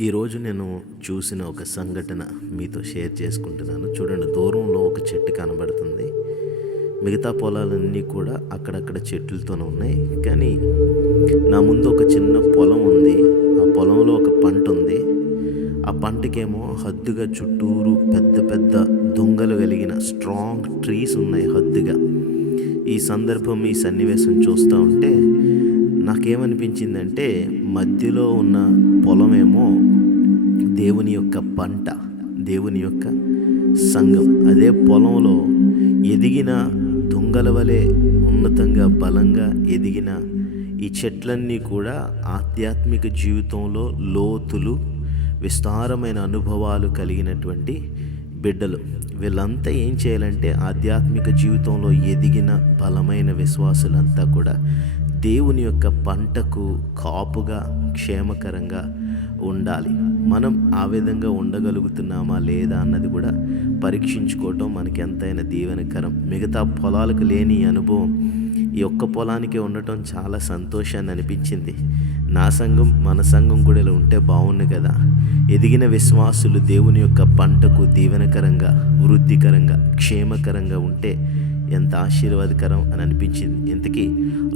ఈరోజు నేను చూసిన ఒక సంఘటన మీతో షేర్ చేసుకుంటున్నాను. చూడండి, దూరంలో ఒక చెట్టు కనబడుతుంది. మిగతా పొలాలన్నీ కూడా అక్కడక్కడ చెట్లతోనే ఉన్నాయి. కానీ నా ముందు ఒక చిన్న పొలం ఉంది. ఆ పొలంలో ఒక పంట ఉంది. ఆ పంటకేమో హద్దుగా చుట్టూరు పెద్ద పెద్ద దొంగలు కలిగిన స్ట్రాంగ్ ట్రీస్ ఉన్నాయి హద్దుగా. ఈ సందర్భం, ఈ సన్నివేశం చూస్తూ ఉంటే నాకేమనిపించిందంటే, మధ్యలో ఉన్న పొలమేమో దేవుని యొక్క పంట, దేవుని యొక్క సంఘం. అదే పొలంలో ఎదిగిన దొంగల వలె ఉన్నతంగా బలంగా ఎదిగిన ఈ చెట్లన్నీ కూడా ఆధ్యాత్మిక జీవితంలో లోతులు, విస్తారమైన అనుభవాలు కలిగినటువంటి బిడ్డలు. వీళ్ళంతా ఏం చేయాలంటే, ఆధ్యాత్మిక జీవితంలో ఎదిగిన బలమైన విశ్వాసులంతా కూడా దేవుని యొక్క పంటకు కాపుగా క్షేమకరంగా ఉండాలి. మనం ఆ విధంగా ఉండగలుగుతున్నామా లేదా అన్నది కూడా పరీక్షించుకోవటం మనకి ఎంతైనా దీవెనకరం. మిగతా పొలాలకు లేని అనుభవం ఈ ఒక్క పొలానికే ఉండటం చాలా సంతోషాన్ని అనిపించింది. నా సంఘం, మన సంఘం కూడా ఇలా ఉంటే బాగుండు కదా. ఎదిగిన విశ్వాసులు దేవుని యొక్క పంటకు దీవెనకరంగా, వృద్ధికరంగా, క్షేమకరంగా ఉంటే ఎంత ఆశీర్వాదకరం అని అనిపించింది. ఇంతకీ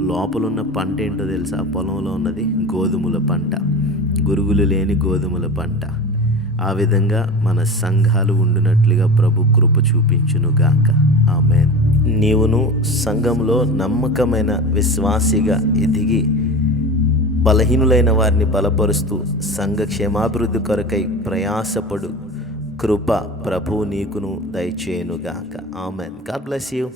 లోపలున్న పంట ఏంటో తెలుసా? పొలంలో ఉన్నది గోధుమల పంట, గురుగులు లేని గోధుమల పంట. ఆ విధంగా మన సంఘాలు ఉండినట్లుగా ప్రభు కృప చూపించునుగాక. ఆమేన్. నీవును సంఘంలో నమ్మకమైన విశ్వాసిగా ఎదిగి బలహీనులైన వారిని బలపరుస్తూ సంఘ క్షేమాభివృద్ధి కొరకై ప్రయాసపడు కృప ప్రభువు నీకును దయచేయునుగాక. ఆమేన్. God bless you.